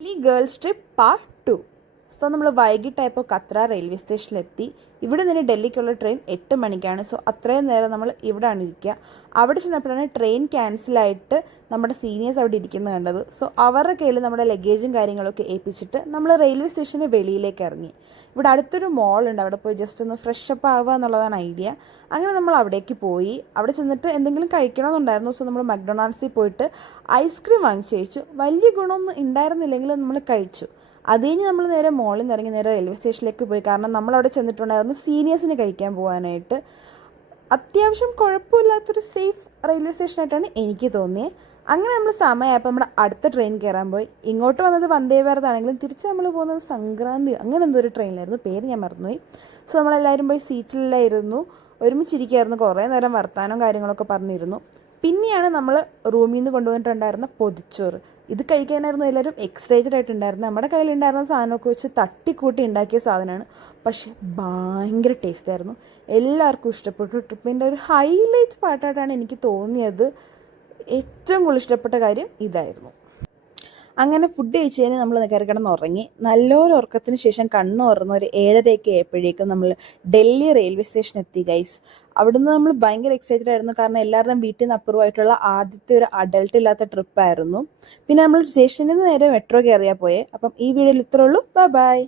Delhi girls trip part 2. So നമ്മൾ വൈകിട്ടായപ്പോൾ കത്ര railway സ്റ്റേഷനിലെത്തി. ഇവിടെ നിന്ന് ഡൽഹിക്കുള്ള ട്രെയിൻ 8 മണിക്കാണ്. സോ അത്രയും നേരം നമ്മൾ ഇവിടെയാണ് ഇരിക്കുക. അവിടെ ചെന്നപ്പോഴാണ് ട്രെയിൻ ക്യാൻസലായിട്ട് നമ്മുടെ സീനിയേഴ്സ് അവിടെ ഇരിക്കുന്നത് കണ്ടത്. സോ അവരുടെ കയ്യിൽ നമ്മുടെ ലഗേജും കാര്യങ്ങളൊക്കെ ഏൽപ്പിച്ചിട്ട് നമ്മൾ റെയിൽവേ സ്റ്റേഷന് വെളിയിലേക്ക് ഇറങ്ങി. ഇവിടെ അടുത്തൊരു മോളുണ്ട്, അവിടെ പോയി ജസ്റ്റ് ഒന്ന് ഫ്രഷപ്പ് ആവുക എന്നുള്ളതാണ് ഐഡിയ. അങ്ങനെ നമ്മൾ അവിടേക്ക് പോയി. അവിടെ ചെന്നിട്ട് എന്തെങ്കിലും കഴിക്കണമെന്നുണ്ടായിരുന്നു. സോ നമ്മൾ മക്ഡൊണാൾഡ്സിൽ പോയിട്ട് ഐസ്ക്രീം വാങ്ങിച്ച് കഴിച്ചു. വലിയ ഗുണമൊന്നും ഉണ്ടായിരുന്നില്ലെങ്കിലും നമ്മൾ കഴിച്ചു. അത് കഴിഞ്ഞ് നമ്മൾ നേരെ മോളിൽ നിന്ന് ഇറങ്ങി നേരെ റെയിൽവേ സ്റ്റേഷനിലേക്ക് പോയി. കാരണം നമ്മളവിടെ ചെന്നിട്ടുണ്ടായിരുന്നു സീനിയേഴ്സിന് കഴിക്കാൻ പോകാനായിട്ട്. അത്യാവശ്യം കുഴപ്പമില്ലാത്തൊരു സേഫ് റെയിൽവേ സ്റ്റേഷനായിട്ടാണ് എനിക്ക് തോന്നിയത്. അങ്ങനെ നമ്മൾ സമയമായപ്പോൾ നമ്മുടെ അടുത്ത ട്രെയിൻ കയറാൻ പോയി. ഇങ്ങോട്ട് വന്നത് വന്ദേ ഭാരത് ആണെങ്കിലും തിരിച്ച് നമ്മൾ പോകുന്നത് സംക്രാന്തി അങ്ങനെ എന്തോ ഒരു ട്രെയിനിലായിരുന്നു, പേര് ഞാൻ മറന്നുപോയി. സോ നമ്മളെല്ലാവരും പോയി സീറ്റിലെല്ലാം ഇരുന്നു, ഒരുമിച്ചിരിക്കുകയായിരുന്നു. കുറേ നേരം വർത്താനവും കാര്യങ്ങളൊക്കെ പറഞ്ഞിരുന്നു. പിന്നെയാണ് നമ്മൾ റൂമിൽ നിന്ന് കൊണ്ടുവന്നിട്ടുണ്ടായിരുന്ന പൊതിച്ചോറ്. ഇത് കഴിക്കാനായിരുന്നു എല്ലാവരും എക്സൈറ്റഡ് ആയിട്ടുണ്ടായിരുന്നത്. നമ്മുടെ കയ്യിലുണ്ടായിരുന്ന സാധനമൊക്കെ വെച്ച് തട്ടിക്കൂട്ടി ഉണ്ടാക്കിയ സാധനമാണ്. പക്ഷെ ഭയങ്കര ടേസ്റ്റ് ആയിരുന്നു, എല്ലാവർക്കും ഇഷ്ടപ്പെട്ടു. ട്രിപ്പിൻ്റെ ഒരു ഹൈലൈറ്റ് പാർട്ടായിട്ടാണ് എനിക്ക് തോന്നിയത്. ഏറ്റവും കൂടുതൽ ഇഷ്ടപ്പെട്ട കാര്യം ഇതായിരുന്നു. അങ്ങനെ ഫുഡ് കഴിച്ച് കഴിഞ്ഞാൽ നമ്മൾ കയറി കിടന്ന് ഉറങ്ങി. നല്ലൊരു ഉറക്കത്തിന് ശേഷം കണ്ണ് തുറന്ന് ഒരു 7:30 ആയപ്പോഴേക്കും നമ്മൾ ഡൽഹി റെയിൽവേ സ്റ്റേഷൻ എത്തി ഗൈസ്. അവിടുന്ന് നമ്മൾ ഭയങ്കര എക്സൈറ്റഡ് ആയിരുന്നു, കാരണം എല്ലാവരുടെയും വീട്ടിൽ നിന്ന് അപ്രൂവായിട്ടുള്ള ആദ്യത്തെ ഒരു അഡൾട്ട് ഇല്ലാത്ത ട്രിപ്പായിരുന്നു. പിന്നെ നമ്മൾ സ്റ്റേഷനിൽ നിന്ന് നേരെ മെട്രോ കയറിയാൽ പോയേ. അപ്പം ഈ വീഡിയോയിൽ ഇത്രേ ഉള്ളൂ. Bye bye.